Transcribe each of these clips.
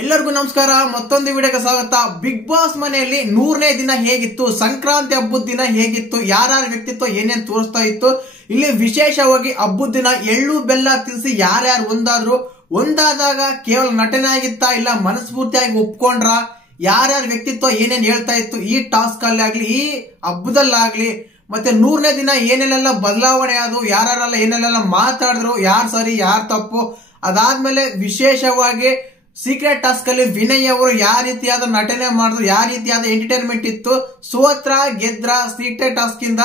ಎಲ್ಲರಿಗೂ ನಮಸ್ಕಾರ. ಮತ್ತೊಂದು ವಿಡಿಯೋಗೆ ಸ್ವಾಗತ. ಬಿಗ್ ಬಾಸ್ ಮನೆಯಲ್ಲಿ 100ನೇ ದಿನ ಹೇಗಿತ್ತು, ಸಂಕ್ರಾಂತಿ ಹಬ್ಬದ ದಿನ ಹೇಗಿತ್ತು, ಯಾರ್ಯಾರ ವ್ಯಕ್ತಿತ್ವ ಏನೇನ್ ತೋರಿಸ್ತಾ ಇತ್ತು, ಇಲ್ಲಿ ವಿಶೇಷವಾಗಿ ಹಬ್ಬದ ದಿನ ಎಳ್ಳು ಬೆಲ್ಲ ತಿನ್ಸಿ ಯಾರ್ಯಾರು ಒಂದಾದಾಗ ಕೇವಲ ನಟನೆ ಆಗಿತ್ತಾ ಇಲ್ಲ ಮನಸ್ಫೂರ್ತಿಯಾಗಿ ಒಪ್ಕೊಂಡ್ರ, ಯಾರ್ಯಾರ ವ್ಯಕ್ತಿತ್ವ ಏನೇನ್ ಹೇಳ್ತಾ ಇತ್ತು ಈ ಟಾಸ್ಕ್ ಅಲ್ಲಿ ಆಗ್ಲಿ ಈ ಹಬ್ಬದಲ್ಲಾಗ್ಲಿ, ಮತ್ತೆ 100ನೇ ದಿನ ಏನೆಲ್ಲ ಬದಲಾವಣೆ ಆದವು, ಯಾರ್ಯಾರೆಲ್ಲ ಏನೆಲ್ಲ ಮಾತಾಡಿದ್ರು, ಯಾರು ಸರಿ ಯಾರು ತಪ್ಪು. ಅದಾದ್ಮೇಲೆ ವಿಶೇಷವಾಗಿ ಸೀಕ್ರೆಟ್ ಟಾಸ್ಕ್ ಅಲ್ಲಿ ವಿನಯ್ ಅವರು ಯಾವ ರೀತಿಯಾದ ನಟನೆ ಮಾಡಿದ್ರು, ಯಾವ ರೀತಿಯಾದ ಎಂಟರ್ಟೈನ್ಮೆಂಟ್ ಇತ್ತು, ಸೋತ್ರ ಗೆದ್ರ ಸೀಕ್ರೆಟ್ ಟಾಸ್ಕ್ ಇಂದ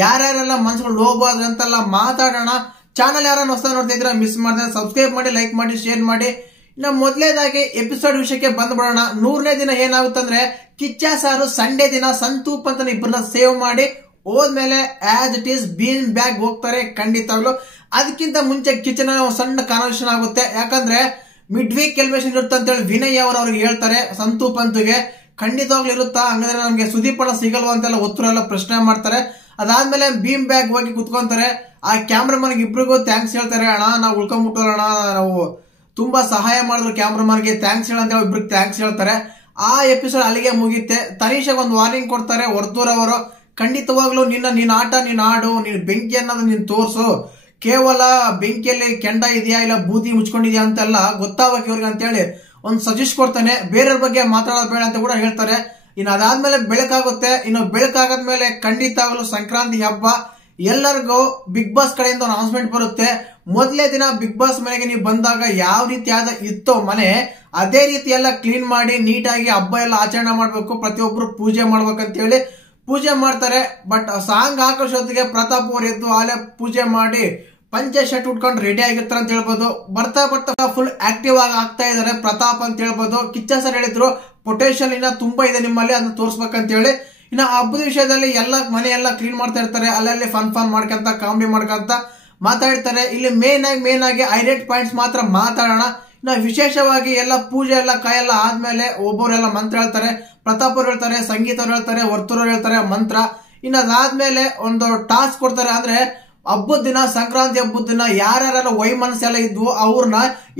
ಯಾರ್ಯಾರೆಲ್ಲ ಮನಸ್ಸುಗಳು ಹೋಗ್ಬಾರ್ದು ಅಂತೆಲ್ಲ ಮಾತಾಡೋಣ. ಚಾನಲ್ ಯಾರನ್ನ ಹೊಸ ನೋಡ್ತಾ ಇದ್ರೆ ಮಿಸ್ ಮಾಡಿದ್ರೆ ಸಬ್ಸ್ಕ್ರೈಬ್ ಮಾಡಿ, ಲೈಕ್ ಮಾಡಿ, ಶೇರ್ ಮಾಡಿ. ಇನ್ನು ಮೊದಲೇದಾಗಿ ಎಪಿಸೋಡ್ ವಿಷಯಕ್ಕೆ ಬಂದ್ಬಿಡೋಣ. 100ನೇ ದಿನ ಏನಾಗುತ್ತಂದ್ರೆ ಕಿಚ್ಚ ಸಾರು ಸಂಡೇ ದಿನ ಸಂತೂಪ್ ಅಂತ ಇಬ್ಬರನ್ನ ಸೇವ್ ಮಾಡಿ ಹೋದ್ಮೇಲೆ as it is been bag ಹೋಗ್ತಾರೆ ಖಂಡಿತವಾಗ್ಲು. ಅದಕ್ಕಿಂತ ಮುಂಚೆ ಕಿಚನ್ ಸಣ್ಣ ಕಾನ್ವರ್ಸೇಷನ್ ಆಗುತ್ತೆ. ಯಾಕಂದ್ರೆ ಮಿಡ್ ವೀಕ್ ಎಲಿಮಿನೇಷನ್ ಇರುತ್ತೆ ಅಂತ ಹೇಳಿ ವಿನಯ್ ಅವರು ಅವ್ರಿಗೆ ಹೇಳ್ತಾರೆ ಸಂತೂಪ್ ಪಂತ್ಗೆ. ಖಂಡಿತವಾಗ್ಲೂ ಇರುತ್ತಾ, ಹಂಗಂದ್ರೆ ನಮ್ಗೆ ಸುದೀಪ್ ಅಣ್ಣ ಸಿಗಲ್ವಾ ಅಂತೆಲ್ಲ ಉತ್ತರ ಎಲ್ಲ ಪ್ರಶ್ನೆ ಮಾಡ್ತಾರೆ. ಅದಾದ್ಮೇಲೆ ಬೀಮ್ ಬ್ಯಾಗ್ ಹೋಗಿ ಕುತ್ಕೊಂತಾರೆ. ಆ ಕ್ಯಾಮ್ರಾಮನ್ಗೆ ಇಬ್ರಿಗೂ ಥ್ಯಾಂಕ್ಸ್ ಹೇಳ್ತಾರೆ. ಅಣ್ಣ ನಾವು ಉಳ್ಕೊಂಡ್ಬಿಟ್ಟೋಣ, ನಾವು ತುಂಬಾ ಸಹಾಯ ಮಾಡಿದ್ರು ಕ್ಯಾಮ್ರಾಮನ್ಗೆ, ಥ್ಯಾಂಕ್ಸ್ ಹೇಳ ಅಂತ ಹೇಳಿ ಇಬ್ರಿಗೆ ಥ್ಯಾಂಕ್ಸ್ ಹೇಳ್ತಾರೆ. ಆ ಎಪಿಸೋಡ್ ಅಲ್ಲಿಗೆ ಮುಗಿಯುತ್ತೆ. ತನೀಶಾಗ್ ಒಂದು ವಾರ್ನಿಂಗ್ ಕೊಡ್ತಾರೆ ವರ್ತೂರ್ ಅವರು. ಖಂಡಿತವಾಗ್ಲೂ ನಿನ್ನ ಆಟ ನೀನ್ ಆಡು, ನೀನ್ ಬೆಂಕಿ ಅನ್ನೋದು ನೀನ್ ತೋರ್ಸು, ಕೇವಲ ಬೆಂಕಿಯಲ್ಲಿ ಕೆಂಡ ಇದೆಯಾ ಇಲ್ಲ ಬೂದಿ ಮುಚ್ಕೊಂಡಿದ್ಯಾ ಅಂತೆಲ್ಲ ಗೊತ್ತಾಗಬೇಕು ಇವ್ರಿಗೆ ಅಂತೇಳಿ ಒಂದು ಸಜೆಸ್ಟ್ ಕೊಡ್ತಾನೆ. ಬೇರೆಯವ್ರ ಬಗ್ಗೆ ಮಾತಾಡೋದು ಬೇಡ ಅಂತ ಕೂಡ ಹೇಳ್ತಾರೆ. ಇನ್ನು ಅದಾದ್ಮೇಲೆ ಬೆಳಕಾಗುತ್ತೆ. ಇನ್ನು ಬೆಳಕಾಗದ್ಮೇಲೆ ಖಂಡಿತವಾಗ್ಲೂ ಸಂಕ್ರಾಂತಿ ಹಬ್ಬ ಎಲ್ಲರಿಗೂ ಬಿಗ್ ಬಾಸ್ ಕಡೆಯಿಂದ ಒಂದು ಅನೌನ್ಸ್ಮೆಂಟ್ ಬರುತ್ತೆ. ಮೊದಲೇ ದಿನ ಬಿಗ್ ಬಾಸ್ ಮನೆಗೆ ನೀವು ಬಂದಾಗ ಯಾವ ರೀತಿಯಾದ ಇತ್ತೋ ಮನೆ, ಅದೇ ರೀತಿ ಎಲ್ಲ ಕ್ಲೀನ್ ಮಾಡಿ ನೀಟಾಗಿ ಹಬ್ಬ ಎಲ್ಲ ಆಚರಣೆ ಮಾಡ್ಬೇಕು, ಪ್ರತಿಯೊಬ್ರು ಪೂಜೆ ಮಾಡ್ಬೇಕಂತ ಹೇಳಿ ಪೂಜೆ ಮಾಡ್ತಾರೆ. ಬಟ್ ಸಾಂಗ್ ಹಾಕೋಷ್ಟೊತ್ತಿಗೆ ಪ್ರತಾಪ್ ಅವರು ಎದ್ದು ಆಲೆ ಪೂಜೆ ಮಾಡಿ ಪಂಚೆ ಶರ್ಟ್ ಉಟ್ಕೊಂಡು ರೆಡಿ ಆಗಿರ್ತಾರೆ ಅಂತ ಹೇಳ್ಬೋದು. ಬರ್ತಾ ಫುಲ್ ಆಕ್ಟಿವ್ ಆಗಿ ಆಗ್ತಾ ಇದಾರೆ ಪ್ರತಾಪ್ ಅಂತ ಹೇಳ್ಬೋದು. ಕಿಚ್ಚ ಸರ್ ಹೇಳಿದ್ರು ಪೊಟೆನ್ಶಿಯಲ್ ಇನ್ನ ತುಂಬಾ ಇದೆ ನಿಮ್ಮಲ್ಲಿ, ಅದನ್ನ ತೋರಿಸ್ಬೇಕಂತ ಹೇಳಿ. ಇನ್ನು ಹಬ್ಬದ ವಿಷಯದಲ್ಲಿ ಎಲ್ಲ ಮನೆ ಎಲ್ಲ ಕ್ಲೀನ್ ಮಾಡ್ತಾ ಇರ್ತಾರೆ, ಅಲ್ಲಲ್ಲಿ ಫನ್ ಮಾಡ್ಕೊಂತ ಕಾಮಿಡಿ ಮಾಡ್ಕೊಂತ ಮಾತಾಡ್ತಾರೆ. ಇಲ್ಲಿ ಮೇನ್ ಆಗಿ ಹೈಲೈಟ್ ಪಾಯಿಂಟ್ಸ್ ಮಾತ್ರ ಮಾತಾಡೋಣ. ಇನ್ನು ವಿಶೇಷವಾಗಿ ಎಲ್ಲ ಪೂಜೆ ಎಲ್ಲ ಕಾಯೆಲ್ಲ ಆದ್ಮೇಲೆ ಒಬ್ಬರೆಲ್ಲ ಮಂತ್ರ ಹೇಳ್ತಾರೆ. ಪ್ರತಾಪ್ ಅವ್ರು ಹೇಳ್ತಾರೆ, ಸಂಗೀತ ಅವ್ರು ಹೇಳ್ತಾರೆ, ವರ್ತೂರ್ ಅವ್ರು ಹೇಳ್ತಾರೆ ಮಂತ್ರ. ಇನ್ನು ಅದಾದ್ಮೇಲೆ ಒಂದು ಟಾಸ್ಕ್ ಕೊಡ್ತಾರೆ. ಅಂದ್ರೆ ಹಬ್ಬದ ದಿನ, ಸಂಕ್ರಾಂತಿ ಹಬ್ಬದ ದಿನ ಯಾರ್ಯಾರೆಲ್ಲ ವೈಮನಸ್ಸೆಲ್ಲ ಇದ್ವು ಅವ್ರನ್ನ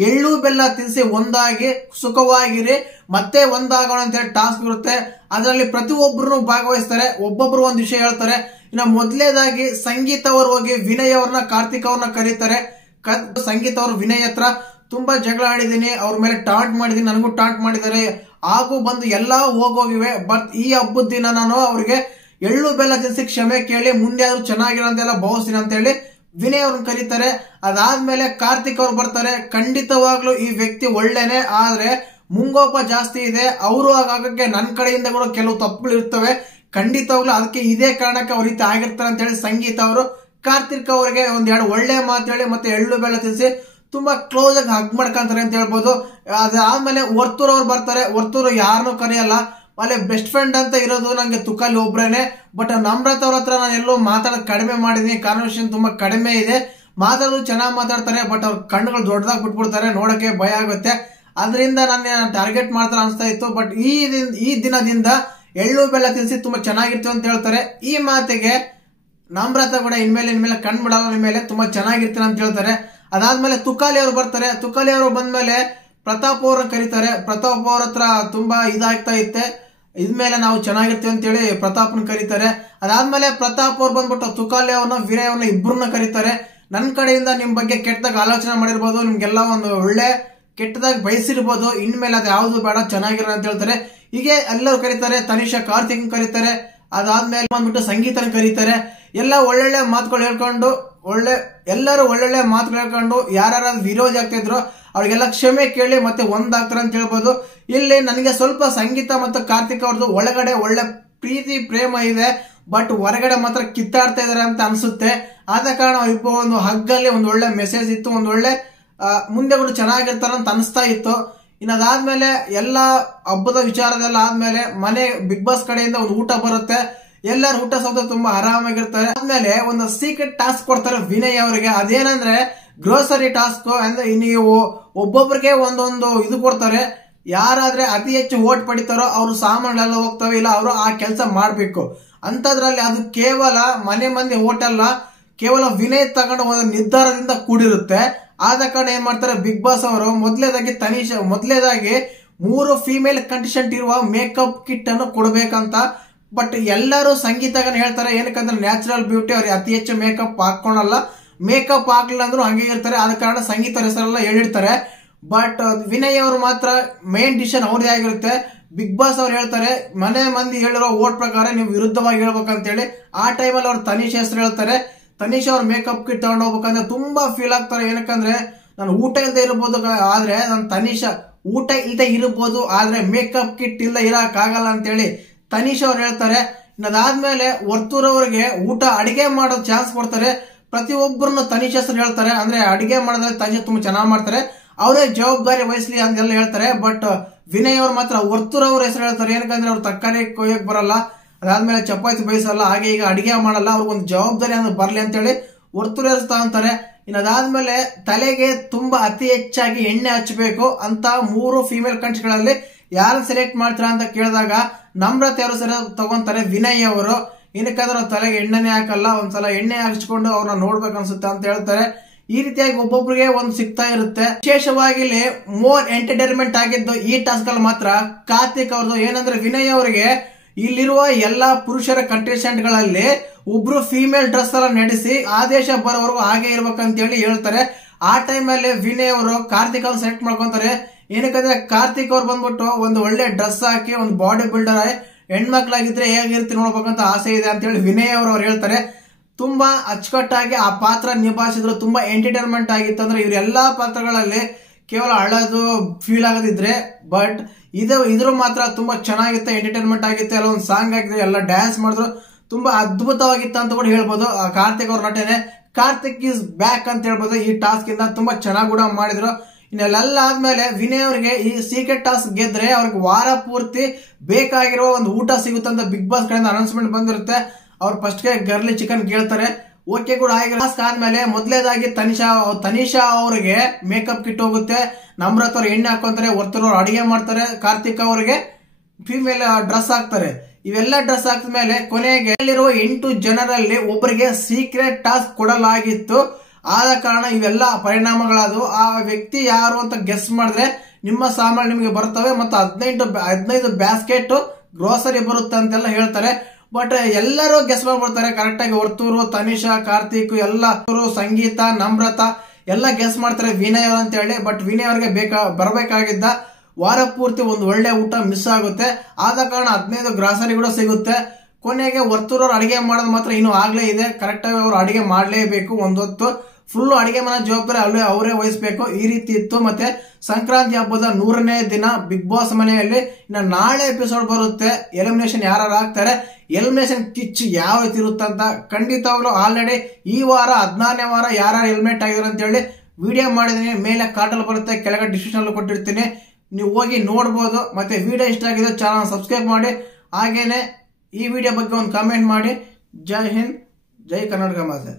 ಎಳ್ಳು ಬೆಲ್ಲ ತಿನ್ಸಿ ಒಂದಾಗಿ ಸುಖವಾಗಿರಿ ಮತ್ತೆ ಒಂದಾಗೋಣ ಅಂತ ಹೇಳಿ ಟಾಸ್ಕ್ ಇರುತ್ತೆ. ಅದರಲ್ಲಿ ಪ್ರತಿಯೊಬ್ಬರು ಭಾಗವಹಿಸ್ತಾರೆ, ಒಬ್ಬೊಬ್ರು ಒಂದ್ ವಿಷಯ ಹೇಳ್ತಾರೆ. ಇನ್ನು ಮೊದಲೇದಾಗಿ ಸಂಗೀತ ಅವರು ಹೋಗಿ ವಿನಯ್ ಅವ್ರನ್ನ ಕಾರ್ತಿಕ್ ಅವ್ರನ್ನ ಕರೀತಾರೆ. ಸಂಗೀತ ಅವರು ವಿನಯ್ ಹತ್ರ ತುಂಬಾ ಜಗಳ ಆಡಿದೀನಿ, ಅವ್ರ ಮೇಲೆ ಟಾಂಟ್ ಮಾಡಿದೀನಿ, ನನಗೂ ಟಾಂಟ್ ಮಾಡಿದ್ದಾರೆ, ಹಾಗೂ ಬಂದು ಎಲ್ಲಾ ಹೋಗೋಗಿವೆ. ಬಟ್ ಈ ಹಬ್ಬದ ದಿನ ನಾನು ಅವ್ರಿಗೆ ಎಳ್ಳು ಬೆಲ್ಲ ತಿನ್ಸಿ ಕ್ಷಮೆ ಕೇಳಿ ಮುಂದೆ ಆದ್ರೂ ಚೆನ್ನಾಗಿರೋಂತೆಲ್ಲ ಭಾವಿಸ್ತೀನಿ ಅಂತ ಹೇಳಿ ವಿನಯ್ ಅವ್ರನ್ನ ಕರೀತಾರೆ. ಅದಾದ್ಮೇಲೆ ಕಾರ್ತಿಕ್ ಅವ್ರು ಬರ್ತಾರೆ. ಖಂಡಿತವಾಗ್ಲೂ ಈ ವ್ಯಕ್ತಿ ಒಳ್ಳೆನೆ, ಆದ್ರೆ ಮುಂಗೋಪ ಜಾಸ್ತಿ ಇದೆ, ಅವರು ಆಗಾಗಕ್ಕೆ ನನ್ನ ಕಡೆಯಿಂದ ಕೂಡ ಕೆಲವು ತಪ್ಪುಗಳು ಇರ್ತವೆ, ಖಂಡಿತವಾಗ್ಲೂ ಅದಕ್ಕೆ ಇದೇ ಕಾರಣಕ್ಕೆ ಅವ್ರ ರೀತಿ ಆಗಿರ್ತಾರೆ ಅಂತ ಹೇಳಿ ಸಂಗೀತ ಅವರು ಕಾರ್ತಿಕ್ ಅವರಿಗೆ ಒಂದೆರಡು ಒಳ್ಳೆ ಮಾತು ಹೇಳಿ ಮತ್ತೆ ಎಳ್ಳು ಬೆಲ್ಲ ತಿನ್ಸಿ ತುಂಬಾ ಕ್ಲೋಸ್ ಆಗಿ ಹಗ್ ಮಾಡ್ಕೊಂತಾರೆ ಅಂತ ಹೇಳ್ಬೋದು. ಅದಾದ್ಮೇಲೆ ವರ್ತೂರ್ ಅವ್ರು ಬರ್ತಾರೆ. ವರ್ತೂರ್ ಯಾರನ್ನೂ ಕರೆಯಲ್ಲ, ಅಲ್ಲಿ ಬೆಸ್ಟ್ ಫ್ರೆಂಡ್ ಅಂತ ಇರೋದು ನಂಗೆ ತುಕಾಲಿ ಒಬ್ರೇನೆ. ಬಟ್ ನಮ್ರತ ಅವ್ರ ಹತ್ರ ನಾನು ಎಲ್ಲೋ ಮಾತಾಡೋದು ಕಡಿಮೆ ಮಾಡಿದೀನಿ, ಕಾನ್ವರ್ಸೇಷನ್ ತುಂಬಾ ಕಡಿಮೆ ಇದೆ, ಮಾತಾಡೋದು ಚೆನ್ನಾಗಿ ಮಾತಾಡ್ತಾರೆ, ಬಟ್ ಅವ್ರ ಕಣ್ಣುಗಳು ದೊಡ್ಡದಾಗಿ ಬಿಟ್ಬಿಡ್ತಾರೆ, ನೋಡಕ್ಕೆ ಭಯ ಆಗುತ್ತೆ. ಅದರಿಂದ ನಾನು ಟಾರ್ಗೆಟ್ ಮಾಡ್ತಾರೆ ಅನ್ಸ್ತಾ ಇತ್ತು. ಬಟ್ ಈ ದಿನದಿಂದ ಎಳ್ಳು ಬೆಲ್ಲ ತಿನ್ಸಿ ತುಂಬಾ ಚೆನ್ನಾಗಿರ್ತೀವಿ ಅಂತ ಹೇಳ್ತಾರೆ. ಈ ಮಾತಿಗೆ ನಮ್ರತ ಕೂಡ ಇನ್ಮೇಲೆ ಕಣ್ ಬಿಡಲ್ಲ, ನಿಮ್ಮೇಲೆ ತುಂಬಾ ಚೆನ್ನಾಗಿರ್ತೀನಿ ಅಂತ ಹೇಳ್ತಾರೆ. ಅದಾದ್ಮೇಲೆ ತುಕಾಲಿ ಅವರು ಬರ್ತಾರೆ. ತುಕಾಲಿ ಅವರು ಬಂದ್ಮೇಲೆ ಪ್ರತಾಪ್ ಅವ್ರನ್ನ ಕರೀತಾರೆ. ಪ್ರತಾಪ್ ಅವ್ರ ಹತ್ರ ತುಂಬಾ ಇದಾಗ್ತಾ ಇತ್ತೆ, ಇದ್ಮೇಲೆ ನಾವು ಚೆನ್ನಾಗಿರ್ತೀವಿ ಅಂತ ಹೇಳಿ ಪ್ರತಾಪ್ನ ಕರೀತಾರೆ. ಅದಾದ್ಮೇಲೆ ಪ್ರತಾಪ್ ಅವ್ರು ಬಂದ್ಬಿಟ್ಟು ತುಕಾಲಿ ಅವ್ರನ್ನ ವಿನಯ್ ಅವ್ರನ್ನ ಇಬ್ಬರನ್ನ ಕರೀತಾರೆ. ನನ್ನ ಕಡೆಯಿಂದ ನಿಮ್ ಬಗ್ಗೆ ಕೆಟ್ಟದಾಗ ಆಲೋಚನೆ ಮಾಡಿರ್ಬೋದು, ನಿಮ್ಗೆಲ್ಲ ಒಂದು ಒಳ್ಳೆ ಕೆಟ್ಟದಾಗಿ ಬಯಸಿರ್ಬೋದು, ಇನ್ಮೇಲೆ ಅದು ಯಾವ್ದು ಬೇಡ ಚೆನ್ನಾಗಿರೋ ಅಂತ ಹೇಳ್ತಾರೆ. ಹೀಗೆ ಎಲ್ಲರೂ ಕರೀತಾರೆ. ತನಿಷಾ ಕಾರ್ತಿಕ್ ಕರೀತಾರೆ. ಅದಾದ್ಮೇಲೆ ಬಂದ್ಬಿಟ್ಟು ಸಂಗೀತನ ಕರೀತಾರೆ. ಎಲ್ಲ ಒಳ್ಳೊಳ್ಳೆ ಮಾತುಗಳು ಹೇಳ್ಕೊಂಡು ಎಲ್ಲರೂ ಒಳ್ಳೊಳ್ಳೆ ಮಾತುಗಳು ಹೇಳ್ಕೊಂಡು ಯಾರು ವಿರೋಧಿ ಆಗ್ತಾ ಇದ್ರು ಅವ್ರಿಗೆಲ್ಲ ಕ್ಷಮೆ ಕೇಳಿ ಮತ್ತೆ ಒಂದಾಗ್ತಾರೆ ಅಂತ ಹೇಳ್ಬೋದು. ಇಲ್ಲಿ ನನಗೆ ಸ್ವಲ್ಪ ಸಂಗೀತ ಮತ್ತು ಕಾರ್ತಿಕ್ ಅವ್ರದ್ದು ಒಳಗಡೆ ಒಳ್ಳೆ ಪ್ರೀತಿ ಪ್ರೇಮ ಇದೆ, ಬಟ್ ಹೊರಗಡೆ ಮಾತ್ರ ಕಿತ್ತಾಡ್ತಾ ಇದಾರೆ ಅಂತ ಅನ್ಸುತ್ತೆ. ಆದ ಕಾರಣ ಇಬ್ಬರು ಒಂದು ಹಗ್ಗಲ್ಲಿ ಒಂದು ಒಳ್ಳೆ ಮೆಸೇಜ್ ಇತ್ತು, ಒಂದು ಒಳ್ಳೆ ಮುಂದೆ ಕೂಡ ಚೆನ್ನಾಗಿರ್ತಾರ ಅಂತ ಅನಿಸ್ತಾ ಇತ್ತು. ಇನ್ನು ಅದಾದ್ಮೇಲೆ ಎಲ್ಲ ಹಬ್ಬದ ವಿಚಾರದೆಲ್ಲ ಆದ್ಮೇಲೆ ಮನೆ ಬಿಗ್ ಬಾಸ್ ಕಡೆಯಿಂದ ಒಂದು ಊಟ ಬರುತ್ತೆ. ಎಲ್ಲರೂ ಊಟ ಸೌದ ತುಂಬಾ ಆರಾಮಾಗಿರ್ತಾರೆ. ಆದ್ಮೇಲೆ ಒಂದು ಸೀಕ್ರೆಟ್ ಟಾಸ್ಕ್ ಕೊಡ್ತಾರೆ ವಿನಯ್ ಅವರಿಗೆ. ಅದೇನಂದ್ರೆ ಗ್ರೋಸರಿ ಟಾಸ್ಕ್. ಅಂದ್ರೆ ನೀವು ಒಬ್ಬೊಬ್ರಿಗೆ ಒಂದೊಂದು ಇದು ಕೊಡ್ತಾರೆ. ಯಾರಾದ್ರೆ ಅತಿ ಹೆಚ್ಚು ಓಟ್ ಪಡಿತಾರೋ ಅವ್ರು ಸಾಮಾನ್ಯೆಲ್ಲ ಹೋಗ್ತವೆ, ಇಲ್ಲ ಅವರು ಆ ಕೆಲಸ ಮಾಡ್ಬೇಕು ಅಂತದ್ರಲ್ಲಿ ಅದು ಕೇವಲ ಮನೆ ಮಂದಿ ಓಟ್ ಅಲ್ಲ, ಕೇವಲ ವಿನಯ್ ತಗೊಂಡು ಒಂದು ನಿರ್ಧಾರದಿಂದ ಕೂಡಿರುತ್ತೆ. ಆದ ಕಾರಣ ಏನ್ ಮಾಡ್ತಾರೆ ಬಿಗ್ ಬಾಸ್ ಅವರು ಮೊದಲೇದಾಗಿ 3 ಫೀಮೇಲ್ ಕಂಟೆಸ್ಟೆಂಟ್ ಇರುವ ಮೇಕಪ್ ಕಿಟ್ ಅನ್ನು ಕೊಡಬೇಕಂತ. ಬಟ್ ಎಲ್ಲರೂ ಸಂಗೀತಗಾನ ಹೇಳ್ತಾರೆ, ಏನಕ್ಕಂದ್ರೆ ನ್ಯಾಚುರಲ್ ಬ್ಯೂಟಿ, ಅವ್ರಿಗೆ ಅತಿ ಹೆಚ್ಚು ಮೇಕಪ್ ಹಾಕೊಳಲ್ಲ, ಮೇಕಪ್ ಹಾಕ್ಲಿಲ್ಲ ಅಂದ್ರೂ ಹಂಗೆ ಇರ್ತಾರೆ, ಆದ ಕಾರಣ ಸಂಗೀತ ಹೆಸರೆಲ್ಲ ಹೇಳಿರ್ತಾರೆ. ಬಟ್ ವಿನಯ್ ಅವರು ಮಾತ್ರ ಮೇನ್ ಡಿಸಿಷನ್ ಅವ್ರದೇ ಆಗಿರುತ್ತೆ. ಬಿಗ್ ಬಾಸ್ ಅವ್ರು ಹೇಳ್ತಾರೆ, ಮನೆ ಮಂದಿ ಹೇಳಿರೋ ಓಟ್ ಪ್ರಕಾರ ನೀವು ವಿರುದ್ಧವಾಗಿ ಹೇಳ್ಬೇಕಂತ ಹೇಳಿ. ಆ ಟೈಮಲ್ಲಿ ಅವ್ರು ತನಿಷ್ ಹೆಸರು ಹೇಳ್ತಾರೆ. ತನಿಷ್ ಅವ್ರ ಮೇಕಪ್ ಕಿಟ್ ತಗೊಂಡು ಹೋಗ್ಬೇಕಂದ್ರೆ ತುಂಬಾ ಫೀಲ್ ಆಗ್ತಾರೆ. ಏನಕ್ಕಂದ್ರೆ ನಾನು ಊಟ ಇಲ್ಲದೆ ಇರಬಹುದು, ಆದ್ರೆ ನಾನು ತನಿಷ ಊಟ ಇಲ್ಲದೆ ಇರಬಹುದು, ಆದ್ರೆ ಮೇಕಪ್ ಕಿಟ್ ಇಲ್ಲದೆ ಇರಕ್ ಆಗಲ್ಲ ಅಂತ ಹೇಳಿ ತನಿಷ್ ಅವ್ರು ಹೇಳ್ತಾರೆ. ಅದಾದ್ಮೇಲೆ ವರ್ತೂರ್ ಅವರಿಗೆ ಊಟ ಅಡಿಗೆ ಮಾಡೋ ಚಾನ್ಸ್ ಕೊಡ್ತಾರೆ. ಪ್ರತಿಯೊಬ್ಬರನ್ನು ತನಿಷ್ ಹೆಸರು ಹೇಳ್ತಾರೆ, ಅಂದ್ರೆ ಅಡಿಗೆ ಮಾಡೋದ್ರೆ ತನಿಷ್ ತುಂಬಾ ಚೆನ್ನಾಗಿ ಮಾಡ್ತಾರೆ, ಅವರೇ ಜವಾಬ್ದಾರಿ ವಹಿಸ್ಲಿ ಅಂತೆಲ್ಲ ಹೇಳ್ತಾರೆ. ಬಟ್ ವಿನಯ್ ಅವ್ರು ಮಾತ್ರ ವರ್ತೂರ್ ಅವ್ರ ಹೆಸರು ಹೇಳ್ತಾರೆ. ಏನಕ್ಕಂದ್ರೆ ಅವ್ರು ತರಕಾರಿ ಕೊಯ್ಯಕ್ ಬರಲ್ಲ, ಅದಾದ್ಮೇಲೆ ಚಪಾತಿ ಬೇಯಿಸಲ್ಲ, ಹಾಗೆ ಈಗ ಅಡಿಗೆ ಮಾಡಲ್ಲ, ಅವ್ರಿಗೊಂದು ಜವಾಬ್ದಾರಿ ಅಂದ್ರೆ ಬರ್ಲಿ ಅಂತ ಹೇಳಿ ವರ್ತೂರ್ ಹೆಸರು ತಗೊಂತಾರೆ. ಅದಾದ್ಮೇಲೆ ತಲೆಗೆ ತುಂಬಾ ಅತಿ ಹೆಚ್ಚಾಗಿ ಎಣ್ಣೆ ಹಚ್ಚಬೇಕು ಅಂತ 3 ಫೀಮೇಲ್ ಕಂಟೆಸ್ಟೆಂಟ್ಗಳಲ್ಲಿ ಯಾರು ಸೆಲೆಕ್ಟ್ ಮಾಡ್ತೀರಾ ಅಂತ ಕೇಳಿದಾಗ ನಮ್ರತೆ ಅವರು ಸರಿ ತಗೊಂತಾರೆ ವಿನಯ್ ಅವರು. ಏನಕ್ಕಂದ್ರೆ ಅವ್ರ ತಲೆಗೆ ಎಣ್ಣೆನೇ ಹಾಕಲ್ಲ, ಒಂದ್ಸಲ ಎಣ್ಣೆ ಹಚ್ಕೊಂಡು ಅವ್ರನ್ನ ನೋಡ್ಬೇಕು ಅನ್ಸುತ್ತೆ ಅಂತ ಹೇಳ್ತಾರೆ. ಈ ರೀತಿಯಾಗಿ ಒಬ್ಬೊಬ್ರಿಗೆ ಒಂದು ಸಿಗ್ತಾ ಇರುತ್ತೆ. ವಿಶೇಷವಾಗಿ ಇಲ್ಲಿ ಮೋರ್ ಎಂಟರ್ಟೈನ್ಮೆಂಟ್ ಆಗಿದ್ದು ಈ ಟಾಸ್ಕ್ ಅಲ್ಲಿ ಮಾತ್ರ ಕಾರ್ತಿಕ್ ಅವ್ರದ್ದು. ಏನಂದ್ರೆ ವಿನಯ್ ಅವರಿಗೆ ಇಲ್ಲಿರುವ ಎಲ್ಲಾ ಪುರುಷರ ಕಂಟೆಸ್ಟೆಂಟ್ ಗಳಲ್ಲಿ ಒಬ್ರು ಫೀಮೇಲ್ ಡ್ರೆಸ್ ಎಲ್ಲ ನಡೆಸಿ ಆದೇಶ ಬರೋವರೆಗೂ ಹಾಗೆ ಇರ್ಬೇಕಂತ ಹೇಳಿ ಹೇಳ್ತಾರೆ. ಆ ಟೈಮ್ ಅಲ್ಲಿ ವಿನಯ್ ಅವರು ಕಾರ್ತಿಕ್ ಅವ್ರು ಸೆಲೆಕ್ಟ್ ಮಾಡ್ಕೊಂತಾರೆ. ಏನಕ್ಕಂದ್ರೆ ಕಾರ್ತಿಕ್ ಅವ್ರು ಬಂದ್ಬಿಟ್ಟು ಒಂದು ಒಳ್ಳೆ ಡ್ರೆಸ್ ಹಾಕಿ ಒಂದು ಬಾಡಿ ಬಿಲ್ಡರ್ ಆಗಿ ಹೆಣ್ಮಕ್ಳಾಗಿದ್ರೆ ಹೇಗಿರ್ತೀವಿ ನೋಡ್ಬೇಕಂತ ಆಸೆ ಇದೆ ಅಂತ ಹೇಳಿ ವಿನಯ್ ಅವರು ಹೇಳ್ತಾರೆ. ತುಂಬಾ ಅಚ್ಚುಕಟ್ಟಾಗಿ ಆ ಪಾತ್ರ ನಿಭಾಯಿಸಿದ್ರು, ತುಂಬಾ ಎಂಟರ್ಟೈನ್ಮೆಂಟ್ ಆಗಿತ್ತು. ಅಂದ್ರೆ ಇವರೆಲ್ಲಾ ಪಾತ್ರಗಳಲ್ಲಿ ಕೇವಲ ಅಳೋದು ಫೀಲ್ ಆಗದಿದ್ರೆ, ಬಟ್ ಇದ್ರ ಮಾತ್ರ ತುಂಬಾ ಚೆನ್ನಾಗಿತ್ತು, ಎಂಟರ್ಟೈನ್ಮೆಂಟ್ ಆಗಿತ್ತು. ಎಲ್ಲ ಒಂದು ಸಾಂಗ್ ಆಗಿದೆ, ಎಲ್ಲ ಡ್ಯಾನ್ಸ್ ಮಾಡಿದ್ರು, ತುಂಬಾ ಅದ್ಭುತವಾಗಿತ್ತು ಅಂತ ಕೂಡ ಹೇಳ್ಬೋದು. ಕಾರ್ತಿಕ್ ಅವ್ರ ನಟನೆ ಕಾರ್ತಿಕ್ ಈಸ್ ಬ್ಯಾಕ್ ಅಂತ ಹೇಳ್ಬೋದು. ಈ ಟಾಸ್ಕ್ ಇಂದ ತುಂಬಾ ಚೆನ್ನಾಗಿ ಕೂಡ ಮಾಡಿದ್ರು. ಇನ್ನೆಲ್ಲ ಆದ್ಮೇಲೆ ವಿನಯ್ ಅವರಿಗೆ ಈ ಸೀಕ್ರೆಟ್ ಟಾಸ್ಕ್ ಗೆದ್ರೆ ಅವ್ರಿಗೆ ವಾರ ಪೂರ್ತಿ ಬೇಕಾಗಿರುವ ಒಂದು ಊಟ ಸಿಗುತ್ತಂತ ಬಿಗ್ ಬಾಸ್ ಕಡೆಯಿಂದ ಅನೌನ್ಸ್ಮೆಂಟ್ ಬಂದಿರುತ್ತೆ. ಅವ್ರು ಫಸ್ಟ್ ಗೆ ಗರ್ಲಿ ಚಿಕನ್ ಕೇಳ್ತಾರೆ, ಓಕೆ ಕೂಡ ಆಗಿರೋ ಟಾಸ್ಕ್ ಆದ್ಮೇಲೆ ಮೊದಲೇದಾಗಿ ತನಿಷಾ ಅವರಿಗೆ ಮೇಕಪ್ ಕಿಟ್ ಹೋಗುತ್ತೆ, ನಮ್ರತ್ ಅವ್ರು ಎಣ್ಣೆ ಹಾಕೊಂತಾರೆ, ವರ್ತೂರ್ ಅವ್ರು ಅಡಿಗೆ ಮಾಡ್ತಾರೆ, ಕಾರ್ತಿಕ್ ಅವರಿಗೆ ಫಿಮೇಲ್ ಡ್ರೆಸ್ ಹಾಕ್ತಾರೆ. ಇವೆಲ್ಲ ಡ್ರೆಸ್ ಹಾಕಿದ್ಮೇಲೆ ಕೊನೆಗೆ 8 ಜನರಲ್ಲಿ ಒಬ್ಬರಿಗೆ ಸೀಕ್ರೆಟ್ ಟಾಸ್ಕ್ ಕೊಡಲಾಗಿತ್ತು. ಆದ ಕಾರಣ ಇವೆಲ್ಲ ಪರಿಣಾಮಗಳಾದವು. ಆ ವ್ಯಕ್ತಿ ಯಾರು ಅಂತ ಗೆಸ್ ಮಾಡಿದ್ರೆ ನಿಮ್ಮ ಸಾಮಾನು ನಿಮಗೆ ಬರ್ತವೆ ಮತ್ತು 15 ಬ್ಯಾಸ್ಕೆಟ್ ಗ್ರೋಸರಿ ಬರುತ್ತೆ ಅಂತೆಲ್ಲ ಹೇಳ್ತಾರೆ. ಬಟ್ ಎಲ್ಲರೂ ಗೆಸ್ ಮಾಡ್ಬಿಡ್ತಾರೆ ಕರೆಕ್ಟ್ ಆಗಿ. ವರ್ತೂರು, ತನಿಷಾ, ಕಾರ್ತಿಕ್ ಎಲ್ಲ ಸಂಗೀತ, ನಮ್ರತ ಎಲ್ಲ ಗೆಸ್ ಮಾಡ್ತಾರೆ ವಿನಯ್ ಅಂತ ಹೇಳಿ. ಬಟ್ ವಿನಯ್ ಅವ್ರಿಗೆ ಬರಬೇಕಾಗಿದ್ದ ವಾರ ಪೂರ್ತಿ ಒಂದು ಒಳ್ಳೆ ಊಟ ಮಿಸ್ ಆಗುತ್ತೆ. ಆದ ಕಾರಣ 15 ಗ್ರಾಸರಿ ಕೂಡ ಸಿಗುತ್ತೆ. ಕೊನೆಗೆ ವರ್ತೂರ್ ಅವ್ರು ಅಡಿಗೆ ಮಾಡೋದು ಮಾತ್ರ ಇನ್ನೂ ಆಗ್ಲೇ ಇದೆ. ಕರೆಕ್ಟ್ ಆಗಿ ಅವ್ರು ಅಡಿಗೆ ಮಾಡ್ಲೇಬೇಕು, ಒಂದೊತ್ತು ಫುಲ್ ಅಡಿಗೆ ಮನೆ ಜವಾಬ್ದಾರಿ ಅವರೇ ವಹಿಸಬೇಕು. ಈ ರೀತಿ ಇತ್ತು. ಮತ್ತೆ ಸಂಕ್ರಾಂತಿ ಹಬ್ಬದ 100ನೇ ದಿನ ಬಿಗ್ ಬಾಸ್ ಮನೆಯಲ್ಲಿ ಇನ್ನು ನಾಳೆ ಎಪಿಸೋಡ್ ಬರುತ್ತೆ. ಎಲಿಮಿನೇಷನ್ ಯಾರು ಆಗ್ತಾರೆ, ಎಲಿಮಿನೇಷನ್ ಕಿಚ್ ಯಾವ ರೀತಿ ಇರುತ್ತಂತ ಖಂಡಿತವಾಗ್ಲೂ ಆಲ್ರೆಡಿ ಈ ವಾರ 14ನೇ ವಾರ ಯಾರು ಎಲಿಮಿನೇಟ್ ಆಗಿದ್ರು ಅಂತ ಹೇಳಿ ವಿಡಿಯೋ ಮಾಡಿದೀನಿ. ಮೇಲೆ ಕಾರ್ಟಲ್ ಬರುತ್ತೆ, ಕೆಳಗಡೆ ಡಿಸ್ಕ್ರಿಪ್ಷನ್ ಕೊಟ್ಟಿರ್ತೀನಿ, ನೀವು ಹೋಗಿ ನೋಡ್ಬೋದು. ಮತ್ತೆ ವಿಡಿಯೋ ಇಷ್ಟ ಆಗಿದೆ ಚಾನಲ್ ಸಬ್ಸ್ಕ್ರೈಬ್ ಮಾಡಿ, ಹಾಗೇನೆ ಈ ವಿಡಿಯೋ ಬಗ್ಗೆ ಒಂದು ಕಾಮೆಂಟ್ ಮಾಡಿ. ಜೈ ಹಿಂದ್, ಜೈ ಕರ್ನಾಟಕ ಮಾತೆ.